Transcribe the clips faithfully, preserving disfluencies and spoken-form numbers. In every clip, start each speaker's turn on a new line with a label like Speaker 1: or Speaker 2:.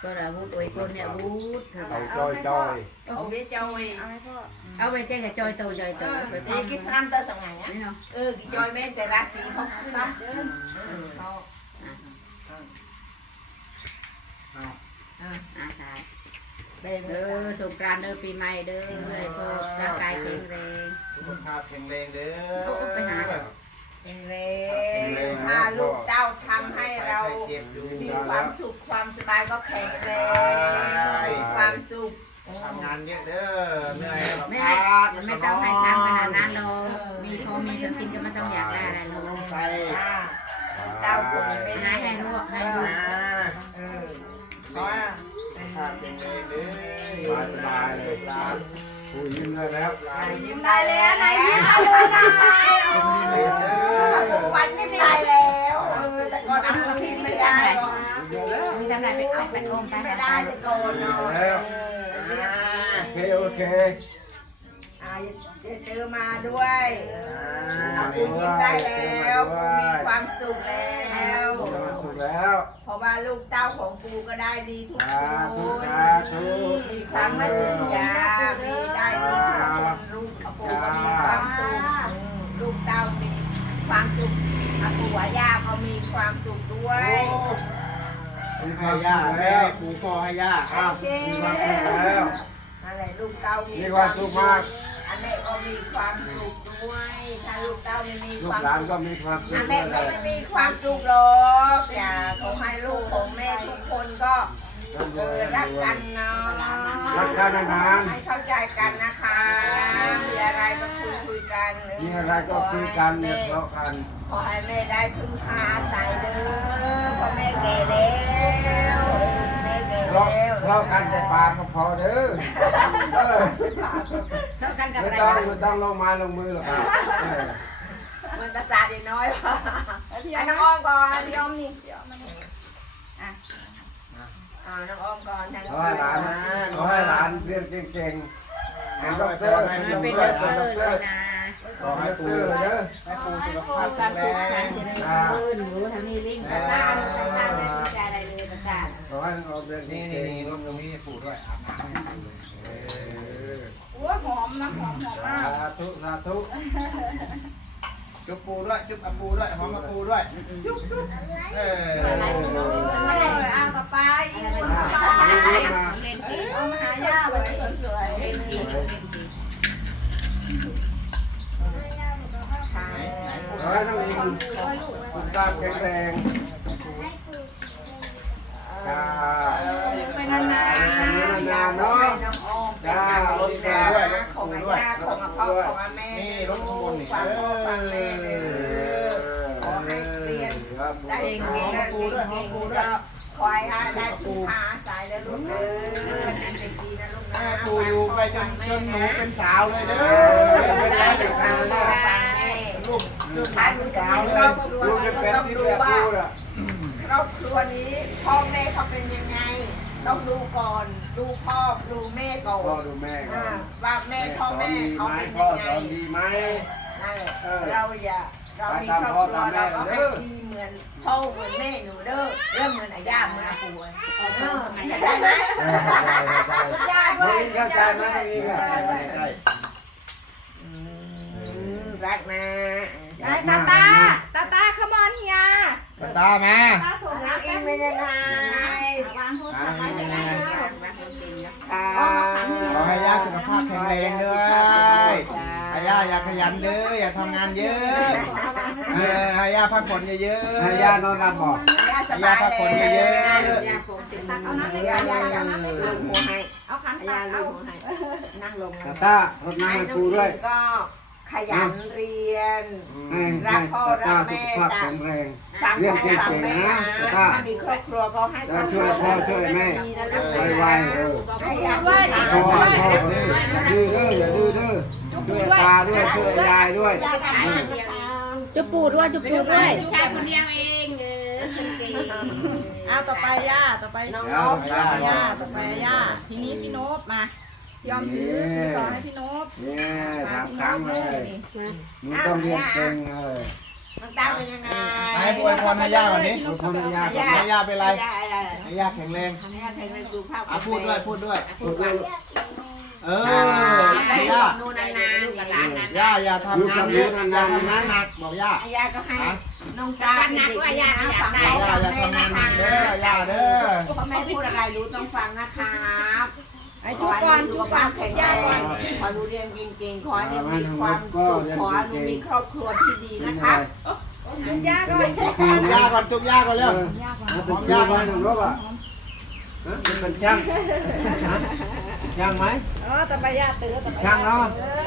Speaker 1: ก็เราพูดโอ้ยคนเนี่ยพูด
Speaker 2: เอาจอยจอย
Speaker 3: เอาไปจอย
Speaker 4: เอาให้พ่อ
Speaker 1: เอาไปแจ้งกับจอยโตจอยโตไป
Speaker 3: นี่กิสลัมเตอร์สังไงอ่ะ
Speaker 1: นี่เนาะ
Speaker 3: เออกิจอยแม่แต่ราศีเขาขึ้นนะเขา
Speaker 1: อ่าใช่เด้อสงกรานต์เด้อปีใหม่เด้อให้พ่อร่างกายแข็งแรง
Speaker 2: สุขภาพแข็งแรงเด้อ
Speaker 1: ไปหา
Speaker 3: แข็งแรงถ้าลูกเต้าทำให้เรามีความสุขความสบายก็แข็งแรงมีความสุข
Speaker 2: ทำงานเยอะเด้อเหนื่อย
Speaker 1: ไม่ให้ไม่ต้องให้ทำขนาดนั้นหรอกมีพอมีเงินกินก็ไม่ต้องอยากได้อะไรหรอก
Speaker 2: ใส่
Speaker 3: เต้าคนไม่
Speaker 1: ให้ให้ลูกให้ลูก
Speaker 3: เออเพราะว่า
Speaker 2: ภาพแข็งแรงเด้อสบายเลยร้านผู้ยิ้มได้แล้วร้าน
Speaker 3: ยิ้มได้แล้วนายยิ้มได้เลยนายโอ้วันยิ้มได้แล้วเออแต่ก่อนทำพี่ไม่ได้
Speaker 1: มีทำไหนไปเอาไปอมไป
Speaker 3: ไม่ได้แต่ก่อนเนาะ
Speaker 2: แล้วโอเคโอเค
Speaker 3: อ่าเจอมาด้วยคุณยิ้มได้แล้วมีความสุขแล้ว
Speaker 2: สุดแล้ว
Speaker 3: เพราะว่าลูกเต้าของกูก็ได้ดีทุก
Speaker 2: สา
Speaker 3: ค
Speaker 2: ธุ
Speaker 3: น
Speaker 2: สาธุ
Speaker 3: มีความไม่สุขยามีได้ดีทุกคนลูกกูก็มีความสุขลูกเต้ามีความสุขอากูว่าย่าก็มีความสุขด้วย
Speaker 2: มีให้ย่าแล้วปู่ก็ให้ย่าอ้าวมีความสุขแล้ว
Speaker 3: อะไรลูกเต้ามี
Speaker 2: มีความสุขมาก
Speaker 3: อันนี้ก็มีความสุขด้วยถ้าลูกเต้าไม่มี
Speaker 2: ลู
Speaker 3: ค
Speaker 2: ก
Speaker 3: วาม
Speaker 2: หลาน
Speaker 3: สุข
Speaker 2: ก็มีความสุ
Speaker 3: อั
Speaker 2: ข
Speaker 3: น
Speaker 2: เล
Speaker 3: นี้
Speaker 2: ย
Speaker 3: ก็ไม่มีความสุขหรอกอย่าขอให้ลูกของแม่ทุกคนก็เออรักกันเนาะ
Speaker 2: รักกันนาน
Speaker 3: ให้เข้าใจกันนะคะมีอะไรก็คุยคุยกัน
Speaker 2: ๆมีอะไรก็คุยกันเนี่ยเพราะกัน
Speaker 3: ขอให้แม่ได้พึ่งพาอาศัยเด้อเพราะแม่แก่แล้วแม่แก่
Speaker 2: เพราะ
Speaker 3: แล้ว
Speaker 2: เพราะกันแต่ปากก็พอเด้อเออ
Speaker 1: เท่ากันกับ
Speaker 2: ไม่
Speaker 1: อะไร
Speaker 2: ต้อง
Speaker 1: บ้าง
Speaker 2: ไม่ต้องลงไม้ลงมือหรอกครับเออ
Speaker 3: มันกระสาดน้อยว่ะไอ้น้องอ้อมก่อนพี่อ้อมนี่อ่ะอ่าน้องอ้อมก่อนทาง
Speaker 2: ขอให้หลานขอให้หลานเรียนเก่งๆเป็นด็อกเตอร์ให้
Speaker 1: เป็
Speaker 2: เป็น น
Speaker 1: เด็
Speaker 2: ด็อก ก
Speaker 1: เก
Speaker 2: เต
Speaker 1: อ
Speaker 2: อร์
Speaker 1: ร์เลยนะ
Speaker 2: ขอให้ปู่เด้อให้ปู่สุขภาพแข็งแรง
Speaker 1: หนูทางนี้ลิงตาตาตาตาไม่สนใจอะไรเลยตาตา
Speaker 2: ขอให้เราเรียน
Speaker 5: นี่
Speaker 2: เก่
Speaker 5: นี่
Speaker 2: ง
Speaker 5: นี่รถตรงนี้ปู่ด้วยอาบน้ำให้ปู่เลย
Speaker 2: ๆเออ
Speaker 4: โอ้หอมนะหอมหอมมาก
Speaker 2: สาธุสาธุ
Speaker 5: จุ๊บปูด้วยจุ๊บอาปูด้วยหอมอาปูด้วยจุ๊บจุ๊บเออ
Speaker 3: เอาต่อไปอีกคนต่อไป
Speaker 1: เล่นกี
Speaker 3: เอามาหาย่าไว้คนสวย
Speaker 1: เล่นกี
Speaker 2: ขอให้น้องอิงสุขภาพแข็งแรงจ้า
Speaker 3: ไปนานๆอย่าน้อยน้องอ้อมเป็นอย่างดีนะของอาย่าของอาพ่อของอาแม่
Speaker 5: นี่รถข้างบนนี่
Speaker 3: ฟัง
Speaker 5: เอ
Speaker 3: พ่อฟังแม่เลย
Speaker 2: ขอให้เรียน
Speaker 3: ได้เก่งๆเก่งๆก็คอยให้ได้ผู้พาอาศัยแล้วลูกเอ้ยเป็นเด็กดีนะลูกนะ
Speaker 5: แม่ปูอยู่ไปจนจนหนูเป็นสาวเลยเด้อ
Speaker 2: ไม่ได้เด็กทางเนี่ย
Speaker 3: ฟังแม่
Speaker 5: ลูกลูก
Speaker 3: ถ้า
Speaker 5: เป็
Speaker 3: ดู
Speaker 5: น
Speaker 3: จะ
Speaker 5: สาว
Speaker 3: มี
Speaker 5: เล
Speaker 3: ครอย บครัว
Speaker 2: ลูก
Speaker 3: นี้
Speaker 2: จะ
Speaker 3: ก็
Speaker 2: เป็น
Speaker 3: ต้อง
Speaker 2: ที่
Speaker 3: ดู
Speaker 2: แบบ
Speaker 3: ว่า
Speaker 2: พูดอ่ะ
Speaker 3: ครอบครัวนี้พ่อแม่เขาเป็นยังไง ต้องดูก่อนดูพ่อดูแม่ก่อ
Speaker 2: พ่อน ดูแม่ก่อ
Speaker 3: อ่าน ว่าแม่พ่อแม่เขา
Speaker 2: ไหม
Speaker 3: เป็น
Speaker 2: พ่อ
Speaker 3: ยังไง
Speaker 2: สอนดีไหม
Speaker 3: นั่นแหละ
Speaker 2: เออ
Speaker 3: เราอย่าเรามีครอบครัวเราก็ให้ดีเหมือนพ่อเหมือนแม่หนูเด้อเริ่มเหมือนอาย่าเหมือนอาปู่เออได้ไหม
Speaker 2: เออได้ได้
Speaker 3: ย่าด้
Speaker 2: ไม่
Speaker 3: วย
Speaker 2: เข้าใจไหมนี่อ่ะ
Speaker 5: ได้
Speaker 3: อืมรักนะ
Speaker 4: ตาตาตาตาขมอนเฮีย
Speaker 5: ตาแม่
Speaker 4: ตาส่ง
Speaker 3: น้
Speaker 4: รั
Speaker 3: อก งอิงเป็นยังไง
Speaker 4: วางโทรศัพท์ไว้จะได้แล้ว
Speaker 3: ค่ะ
Speaker 5: ขอให้ย่าสุขภาพแข็งแรงด้วยให้ย่าอย่าขยันเด้ออย่าทำงานเยอะเออให้ย่าพักผ่อนเยอะๆ
Speaker 2: ให้ย่านอนหลับบอก
Speaker 3: ย่าส
Speaker 5: ให้
Speaker 3: บา
Speaker 5: ย่าย พักผ่อนเยอะ
Speaker 4: ตักเอาน้ำไป
Speaker 3: ย่า
Speaker 4: ย่า
Speaker 3: ย่า
Speaker 4: ย่า
Speaker 3: ย่า
Speaker 4: น้ำไป
Speaker 3: ลงหัวให้
Speaker 4: เอาขัน
Speaker 3: ย่า
Speaker 4: ตัก
Speaker 3: ล
Speaker 4: เอา
Speaker 3: งหัวให้นั่งลง
Speaker 2: ตาตารดน้ำให้ครูด้วย
Speaker 3: ก็ขยันเรียน
Speaker 2: ให้
Speaker 3: รั
Speaker 2: ให้
Speaker 3: กพ่อ
Speaker 2: ตา
Speaker 3: รั
Speaker 2: ตาก สุ
Speaker 3: แม่
Speaker 2: ขภาพ
Speaker 3: จ้ะ
Speaker 2: แข็งแรง
Speaker 3: ฟัง
Speaker 2: เรียน
Speaker 3: พ่อ
Speaker 2: เก่ง
Speaker 3: ฟัง
Speaker 2: ๆ
Speaker 3: แม่
Speaker 2: นะ
Speaker 3: นะ
Speaker 2: ตา
Speaker 3: ถ้ามีครอบครัวก็ให้ครอบครั
Speaker 2: ช่วยพ่อช่วยแม่
Speaker 3: ดีนะลูก
Speaker 2: ไวๆเออ
Speaker 3: ให้ย่า
Speaker 4: ด้วย
Speaker 3: พา
Speaker 2: พ่อ
Speaker 3: อา
Speaker 2: พ่
Speaker 3: ศั
Speaker 2: อย ดื้อเด้ออย่าดื้อเด้อช่วยตาด้วยช่วยยายด้วย
Speaker 4: จุบปูด้วยจุบปูด้วย
Speaker 1: ชายคนเดียวเองเออจริง
Speaker 4: เอาต่อไปย่าต่อไปน้อง
Speaker 2: เอา
Speaker 4: ย่า
Speaker 2: ย่า
Speaker 4: ต่อไปย่าทีนี้พี่โนบมายอมถือถือต่อให้พี่โนบ
Speaker 2: เนี่ยสามครั้งเลยหนูต้องเรียนเก่งเลย
Speaker 3: น้องตาเป็นยังไง
Speaker 5: ให้อวยพรให้ย่าก่อนนี้
Speaker 2: ขอบคุณยา
Speaker 5: ให้ย่าเป็นไร
Speaker 3: ย่าอะไร
Speaker 5: ให้ย่าแข็งแรง
Speaker 3: ให้ย่าแข็งแรงสุขภาพ
Speaker 5: อ่ะพูดด้วยพูดด้วย
Speaker 3: พูดว่า
Speaker 5: เออ
Speaker 3: ให้
Speaker 5: ย่า
Speaker 3: นูนนานๆกับหลานนั้น
Speaker 5: ย่าอย่าทำงานเยอะอย่าทำงานหนักบอกย่า
Speaker 3: ย่าก็ให้น้องตาเป็นเด็กดีนะฟัง
Speaker 5: ย่าอย่าทำงานหนักเด้อย่าเด้อ
Speaker 3: พ่อแม่พูดอะไรรู้ต้องฟังนะครับ
Speaker 4: ไอ้จุกก่อนจุกก่อน
Speaker 3: แข็ง
Speaker 4: ย่า
Speaker 3: แรง
Speaker 4: ก่อน
Speaker 3: ขอหนูเรียนเก่งๆขอให้มีความสุขขอให้หนูมีครอบครัวที่ดีนะคะ
Speaker 4: จุกย่าก่อน
Speaker 5: จุบย่าก่อนจุบย่าก่อนเร็ว
Speaker 4: ย่าก่อน
Speaker 2: แล้วเป็นช่างไหมน้องรบอ่ะฮะเป็นช่างฮะช่างไหม
Speaker 4: เออแต่ไปย่าเตือแต่ไป
Speaker 2: ช่างเนาะ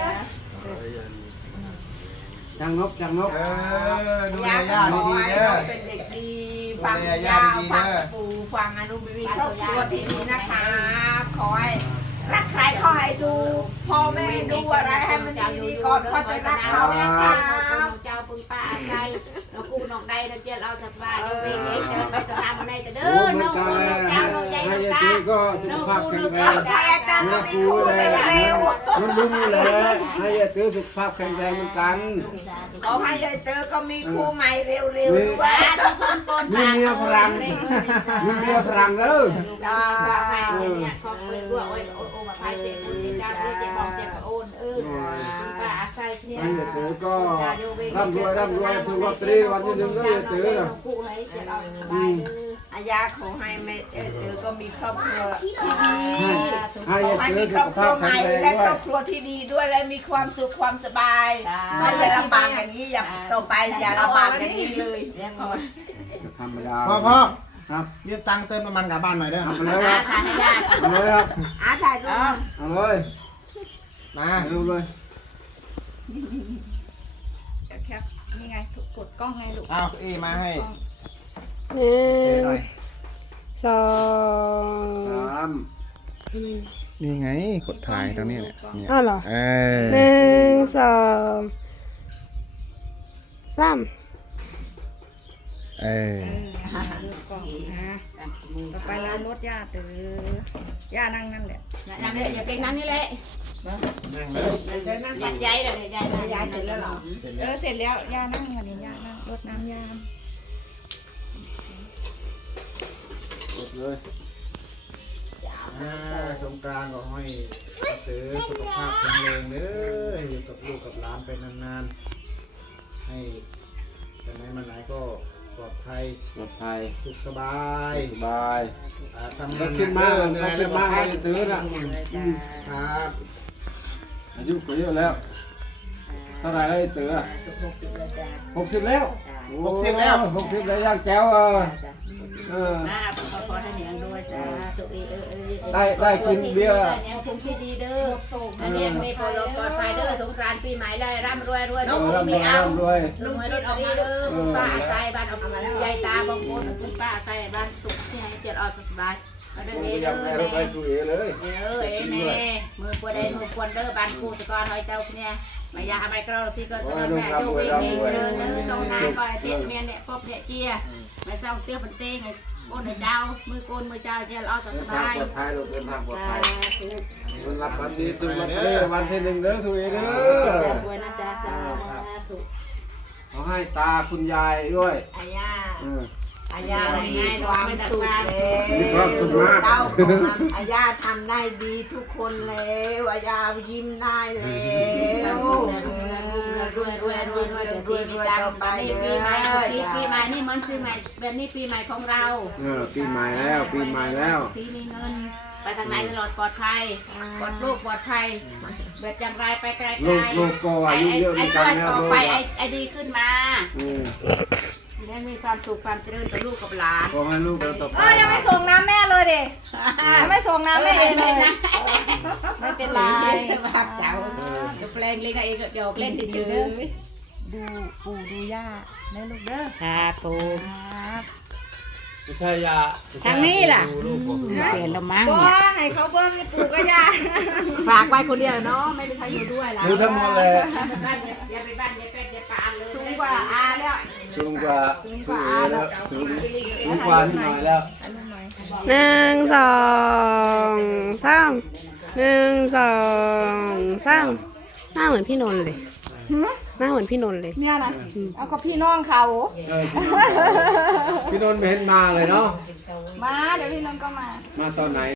Speaker 2: ช่างนกช่างนก
Speaker 5: เออดูแลย่าดีๆเด้อ
Speaker 3: เป็นเด็กดีฟังยาฟังปู่ฟังอนุบิมีครอบครัวที่ดีนะคะขอให้รักใครขอให้ดูพ่อแม่ดูอะไรให้มันดีๆก่อนค่อยไปรักเขานะคะ
Speaker 1: เจ้าปึงป้าใจเรากู้น้องได้เราเจ้าเราสบายเราเป็นเด็กเจ้าไปตลาดมันได้จะเด้
Speaker 2: โอ้
Speaker 1: อ
Speaker 2: เหมื
Speaker 1: น้
Speaker 2: อ
Speaker 1: อน ง
Speaker 2: กันเลย
Speaker 1: เจ้าน้องใหญ่
Speaker 2: ให้
Speaker 1: น้อง
Speaker 2: ยาย
Speaker 1: ตา
Speaker 2: ตีก็สุขภาพแข็งแรง
Speaker 3: แต่แต่ก็มีครูไปเร็ว
Speaker 2: มันรู้เลยให้ยายตีสุขภาพแข็งแรงเหมือนกัน
Speaker 3: ขอให้ยายเตอก็มีครูใหม่เร็วๆด้วย
Speaker 1: ว่าต้องสนต้น
Speaker 2: มีเมียฝรั่งมีเมียฝรั่งเด้อ
Speaker 1: จ้าใครเนี่ยขอบคุณด้วยโอ้ยโอ้โอ้มาพายเจ็บคุณเจ้ารู้เจ็บบอกเจ็บกระโอนเออป้าอาศัยเนี่ย
Speaker 2: ให้ยายตีก็ร่ำรวยร่ำรวยถูกลอตเตอรี่วันที่หนึ่งเลยยายตี
Speaker 1: กู้ให้เจ้าเราสบายเด้อ
Speaker 3: อายาขอให้แม่เตอก็มีครอบครัวที่ดี
Speaker 2: ให้
Speaker 3: ขอ
Speaker 2: ให้
Speaker 3: ให้
Speaker 2: ซื้อ
Speaker 3: มีค
Speaker 2: สุ
Speaker 3: รอบ
Speaker 2: ข
Speaker 3: ครั
Speaker 2: ภาว พ
Speaker 3: ให
Speaker 2: แข็
Speaker 3: ม่
Speaker 2: งแรง
Speaker 3: และ
Speaker 2: ด้ว
Speaker 3: ครอย บครัวที่ดีด้วยและมีความสุขความสบายไม่อย่าลำบากอย่างนี้อย่าต่อไปอย่าลำบากอย่างนี้เลย
Speaker 1: เรียกเขา
Speaker 2: ธรรมดา
Speaker 5: พ่อพ่อ
Speaker 2: ครับ
Speaker 5: ยืมตังค์เติมน้ำมันกลับบ้านหน่อยเด้อ
Speaker 2: เอาไปเลยค
Speaker 1: อา
Speaker 2: รับ
Speaker 1: ทานให้ได้
Speaker 2: เอาเลยครับ
Speaker 3: อาถ่ายรูป
Speaker 2: เอาเลย
Speaker 5: มา
Speaker 2: เอาเลย
Speaker 4: แคปนี่ไงถูกกดกล้องไงลูก
Speaker 5: เอาเก้าอี้มาให้
Speaker 6: หนึ่
Speaker 5: เจ๊หน่อย
Speaker 6: งสอง
Speaker 2: สาม
Speaker 5: นี่ไงกดถ่ายตรงนี้เนี่ยเนี่ย
Speaker 6: อ้าวเหรอ
Speaker 5: เออ
Speaker 6: หนึ่งสองสาม
Speaker 5: เออ
Speaker 4: ลูกกล้องนะต่อไปเราลดย่าเตือย่านั่งนั่นแหละ
Speaker 1: นั่นเลยอย่าเป็นนั้นนี่แหละ
Speaker 5: นั่งเลย
Speaker 1: เดินนั่งยัดใหญ่เลยใหญ่เลยใหญ่เสร็จแล้วหรอ
Speaker 4: เออเสร็จแล้วย่านั่งวันนี้ย่านั่งรดน้ำย่า
Speaker 2: หมดเลย
Speaker 5: อ่าสงกรานต์ก็ให้เจอสุขภาพแข็งแรงเด้ออยู่กับลูกกับหลานไปนานๆให้ไปไหนมาไหนก็ปลอดภัย
Speaker 2: ปลอดภัย
Speaker 5: สุขสบาย
Speaker 2: สบาย
Speaker 5: อ่าทำ
Speaker 2: ก็
Speaker 5: งาน
Speaker 2: ขึ้นมา
Speaker 5: เหนื่
Speaker 2: ก็
Speaker 5: อย
Speaker 2: ขึ้
Speaker 5: แล้ว
Speaker 2: น
Speaker 5: ก็
Speaker 2: มา
Speaker 5: พั
Speaker 2: ให้
Speaker 5: ก
Speaker 2: ตื้อน่ะ
Speaker 5: ครับ
Speaker 2: อายุก็เยอะแล้วเท่าไหร่แล้วไอ้ตื้อหกสิบแล้วหกสิบแล้วย่างแจ๋วเออเออ
Speaker 1: มาขอขอให้เหนียงด้วยจ้าตัวเอเออเออ
Speaker 2: ได้ได้กินเบียร์
Speaker 1: แนวคงที่ดีเด้ออันนี้ไม่พอลปลอดภัยเด้อสงกรานต์ปีใหม่เลยร่ำรวยรวย
Speaker 2: เอ
Speaker 1: น้อง
Speaker 2: อร่ำร
Speaker 1: มี
Speaker 2: วย
Speaker 1: เอา
Speaker 2: ร่ำรวย
Speaker 1: ลุงให้รถดีเด้อคุณป้าใส่บ้านเอาใหญ่ตาบางคนคุณป้าใส่บ้านสุขที่ให้เจ็ดออกสบายมาเด้อ
Speaker 2: ผม
Speaker 1: เด้
Speaker 2: ก็
Speaker 1: อ
Speaker 2: ยังไม่
Speaker 1: เด้
Speaker 2: ได้ไป
Speaker 1: อ
Speaker 2: ตัวเองเลย
Speaker 1: เออเอ้แม่มือปวดเด้มือปวดเด้อบ้านกูสกอร์หอยเจ้าเนี่ยมายาไม่กระโดดสิก็จะแม่ดูวิ่งเดินเดินตรงนาก็เตี้ยเมียเนี่ยพบเนี่ยเจียไม่เศร้าเตี้ยเป็นเต้งโกนเจ้ามือโกนมือเจ้าเจ้าออกส
Speaker 2: เดินทาง
Speaker 1: บาย
Speaker 2: ปลอดภัยลูกเดินทางปลอด
Speaker 1: สา
Speaker 2: ภัย
Speaker 1: ธุ
Speaker 2: คนรับวันดีตุนวันเด้อวันที่หนึ่งเด้อตัวเองเด้อ
Speaker 1: ด้วยนะจ๊ะสาธุ
Speaker 2: ขอให้ตาคุณยายด้วย
Speaker 3: อายา
Speaker 2: เออ
Speaker 3: อายามีความสุขแล้ว
Speaker 2: มีความสุขมาก
Speaker 3: เต้าของอายาทำได้ดีทุกคนแล้วอายายิ้มได้แล้ว
Speaker 1: รวยรวยรวยรวยรวยรวยรวยต่อไปปีใหม่ปีใหม่นี่มันคือใหม่เป็นนี่ปีใหม่ของเรา
Speaker 2: เออปีใหม่แล้วปีใหม่แล้ว
Speaker 1: ที่มีเงินไปทางไหนตลอดปลอดภัยปลอดลูกปลอดภัยเบ็ดอย่างไรไปไกล
Speaker 2: ลูกลูกก็อายุเยอะเหมื
Speaker 1: ไอ้
Speaker 2: อน
Speaker 1: ตั
Speaker 2: กั
Speaker 1: วน
Speaker 2: แล้ว
Speaker 1: ต่อ
Speaker 2: ลูก
Speaker 1: ไป
Speaker 2: อะ
Speaker 1: ไอ้ไอ้ดีขึ้นมา
Speaker 2: เออ
Speaker 1: ได้มีความสุขความเจริญกับลูกกับหลาน
Speaker 2: ขอให้ลูกเราต่อไป
Speaker 4: เออยังไม่ส่งน้ำแม่เลยเด็ยังไม่ส่งน้ำแม่เองเลย
Speaker 1: นะ
Speaker 4: ไม่เป็นไร
Speaker 1: ภาพเจ้าจะแปลงเล่นเองก็เดี๋ยวเล่นเฉย
Speaker 4: ดูปู่ดูย่าแม่ลูกเด้อ
Speaker 1: ๆครับผม
Speaker 4: ครับ
Speaker 2: ไม่ใช่ยา
Speaker 1: ทางนี้ล่ะ
Speaker 2: ลูกผม
Speaker 1: เสียละมั้ง
Speaker 4: บ่ให้เขาเบิ้งให้ปู่ก็ย่า
Speaker 1: ฝากไว้คนเดียวเนาะไม่มีใครอยู่ด้วยล่ะ
Speaker 2: ดูทั้งหมดเลย
Speaker 1: อย่าไปบ้านอย่าไปอย่าปานเลย
Speaker 3: สูงกว่าอาแล้ว
Speaker 2: สูงกว่าสูงกว่าแล้วสูงสูงกว่าหน่อยแล้ว
Speaker 6: หนึ่งสองสามหนึ่งสองสามหน้าเหมือนพี่นนท์เลย
Speaker 4: ห
Speaker 6: หน้าเหมือนพี่นนท์เลย
Speaker 4: เนี่ยนะเอาก็พี่น้องเขา
Speaker 2: เออพี่นนท์พี่นนท์ไม่เห็นมาเลยเนาะ
Speaker 4: มาเดี๋ยวพี่นนท์ก็มา
Speaker 2: มาตอนไหน